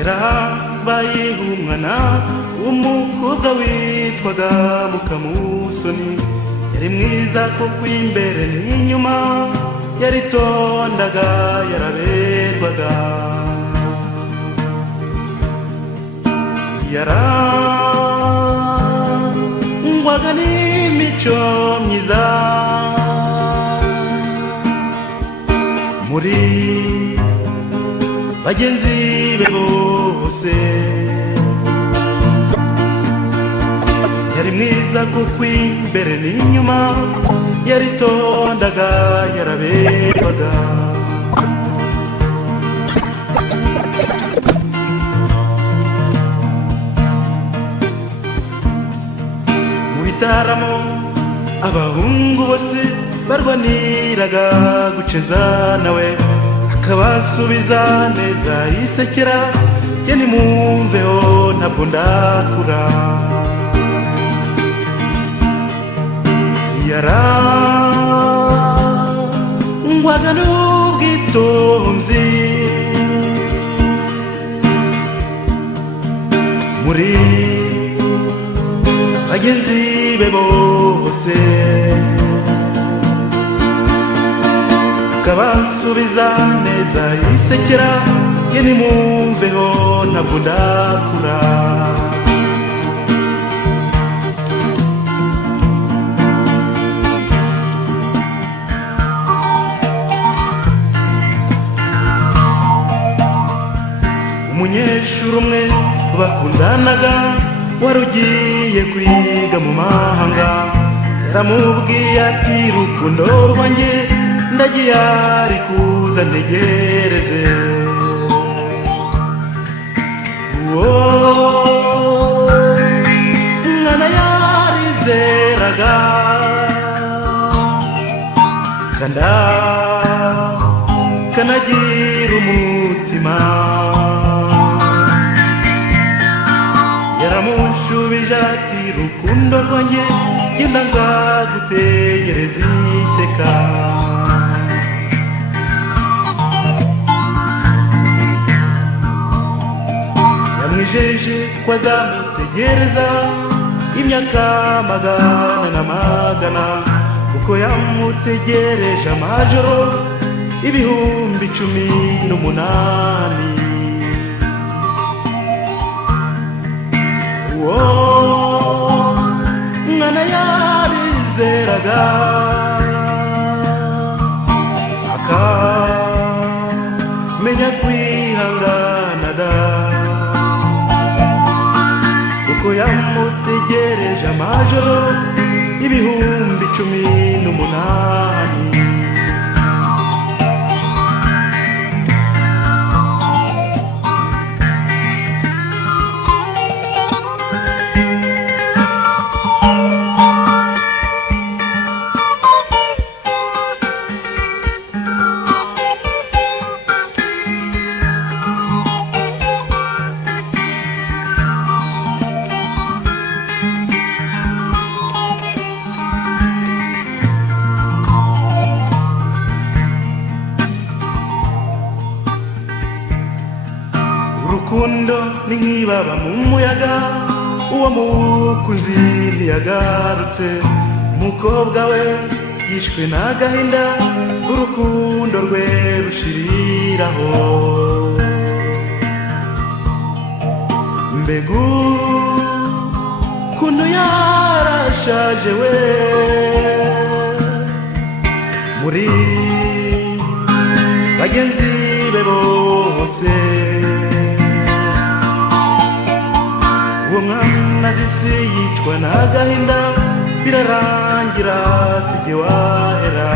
yarabaye umwana w'umukobwa witwaga Mukamusoni, yari mwiza koko imbere n'inyuma, yaritondaga yaraberwaga, yarangwaga n'imico myiza, muri bagenzi be bose yari mwiza kuko imbere n'inyuma, yaritondaga yaraberwaga. Mu bitaramo abahungu bose barwaniraga guceza nawe, akabasubiza neza yisekera, jye nimumveho ntabwo ndakura. Yarangwaga n'ubwitonzi, muri bagenzi be bose akabasubiza neza yisekera, jye nimumveho ntabwo ndakura. Umunyeshuri umwe bakundanaga wari ugiye kwiga mu mahanga, yaramubwiye ati rukundo rwanjye ndagiye ari kuza ntegereze. Uwo mwana yarizeraga kanda kanagira umutima, yaramushubije ati rukundo rwanjye genda nzagutegereza iteka. Yamwijeje ko azamutegereza imyaka magana n'amagana, kuko yamutegereje amajoro 18,000. Uwo mwana yarizeraga akamenya kwihangana da, kuko yamutegereje amajoro 18,000. Urukundo ni nk'ibaba mu muyaga, uwo mukunzi ntiyagarutse, umukobwa we yishwe n'agahinda, urukundo rwe rushiriraho. Mbegu kuntu yarashaje we, muri bagenzi be bose uwo mwana disi yicwa n'agahinda, birarangira sijye wahera.